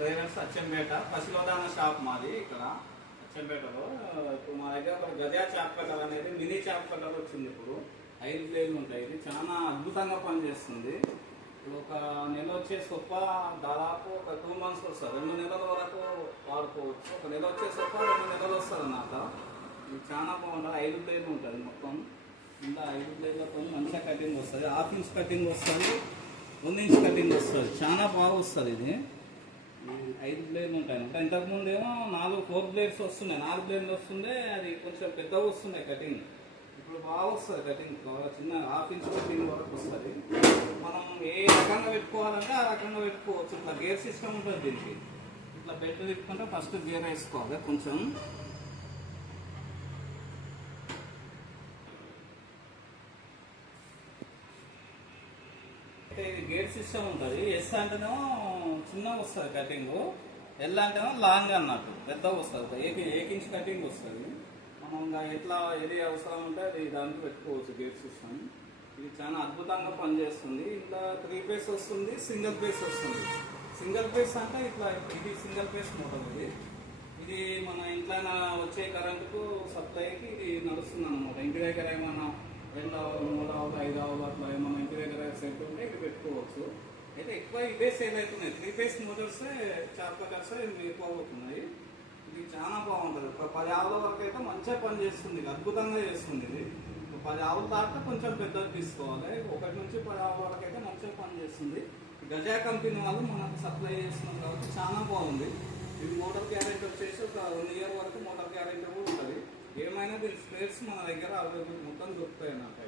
Traders Achampet పసిలోదాన shop మాది ఇక్కడ అచ్చంపేటలో. ఇప్పుడు మా దగ్గర ఒక గజా చాప్ కట్టర్ అనేది మినీ చాప్ కట్టర్ వచ్చింది. ఇప్పుడు 5 ప్లేట్లు ఉంటాయి. ఇది చాలా అద్భుతంగా పనిచేస్తుంది. ఇప్పుడు ఒక నెల వచ్చే సొప్ప దాదాపు ఒక 2 months వస్తుంది. 2 నెలల వరకు వాడుకోవచ్చు. ఒక నెల వచ్చే సొప్ప 2 నెలలు వస్తుంది అన్నమాట. ఇది చాలా బాగుంటుంది. 5 ప్లేట్లు ఉంటుంది మొత్తం. ఇంకా 5 ప్లేట్లతో మంచిగా కటింగ్ వస్తుంది. 1/2 inch కటింగ్ వస్తుంది, 1 inch కటింగ్ వస్తుంది. చాలా బాగా వస్తుంది. ఇది 5 ప్లేట్లు ఉంటాయి. అంటే ఇంతకుముందు ఏమో 4 ప్లేట్స్ వస్తున్నాయి. 4 ప్లేట్లు వస్తుండే అది కొంచెం పెద్దగా వస్తున్నాయి కటింగ్. ఇప్పుడు బాగా వస్తుంది కటింగ్. చిన్న 1/2 inch కటింగ్ వరకు వస్తుంది. మనం ఏ రకంగా పెట్టుకోవాలంటే ఆ రకంగా పెట్టుకోవచ్చు. ఇట్లా గేర్ సిస్టమ్ ఉంటుంది దీనికి. ఇట్లా బెల్ట్ తిప్పుకుంటే ఫస్ట్ గేర్ వేసుకోవాలి. కొంచెం ఇది గేర్ సిస్టమ్ ఉంటుంది. ఎస్ అంటేనేమో చిన్నగా వస్తుంది కటింగ్, ఎల్ అంటేమో లాంగ్ అన్నట్టు పెద్దగా వస్తుంది. 1 inch కటింగ్ వస్తుంది. మనం ఎట్లా ఏది అవసరం ఉంటే అది దానికి పెట్టుకోవచ్చు గేర్ సిస్టమ్. ఇది చాలా అద్భుతంగా పనిచేస్తుంది. ఇట్లా 3 phase వస్తుంది, సింగిల్ phase వస్తుంది. సింగిల్ phase అంటే ఇట్లా ఇది సింగిల్ phase మోటార్. ఇది మన ఇంట్లో వచ్చే కరెంటుకు సప్లైకి ఇది నడుస్తుంది అన్నమాట. ఇంటి దగ్గర ఏమన్నా 2 hours 3 hours 5 hours అట్లా ఏమన్నా ఇంటి దగ్గర సెట్ ఉంటే ఇది పెట్టుకోవచ్చు. అయితే ఎక్కువ ఇవే సేల్ అవుతున్నాయి. 3 phase మోటార్స్ చాప్ కట్టర్స్ ఎక్కువ అవుతున్నాయి. ఇది చాలా బాగుంటుంది. ఒక 10 hours వరకు అయితే మంచిగా పని చేస్తుంది. అద్భుతంగా చేస్తుంది. ఇది 10 hours దాకా కొంచెం పెద్దది తీసుకోవాలి. 1 నుంచి 10 hours వరకు అయితే మంచిగా పని చేస్తుంది. గజా కంపెనీ వాళ్ళు మనకు సప్లై చేస్తున్నారు కాబట్టి చాలా బాగుంది. ఇది మోటార్ గ్యారెంటీ వచ్చేసి ఒక 1 year వరకు మోటార్ గ్యారెంటీ కూడా ఉంటుంది. ఏమైనా దీని స్పేర్స్ మన దగ్గర అవైలబుల్ మొత్తం దొరుకుతాయి అన్నమాట.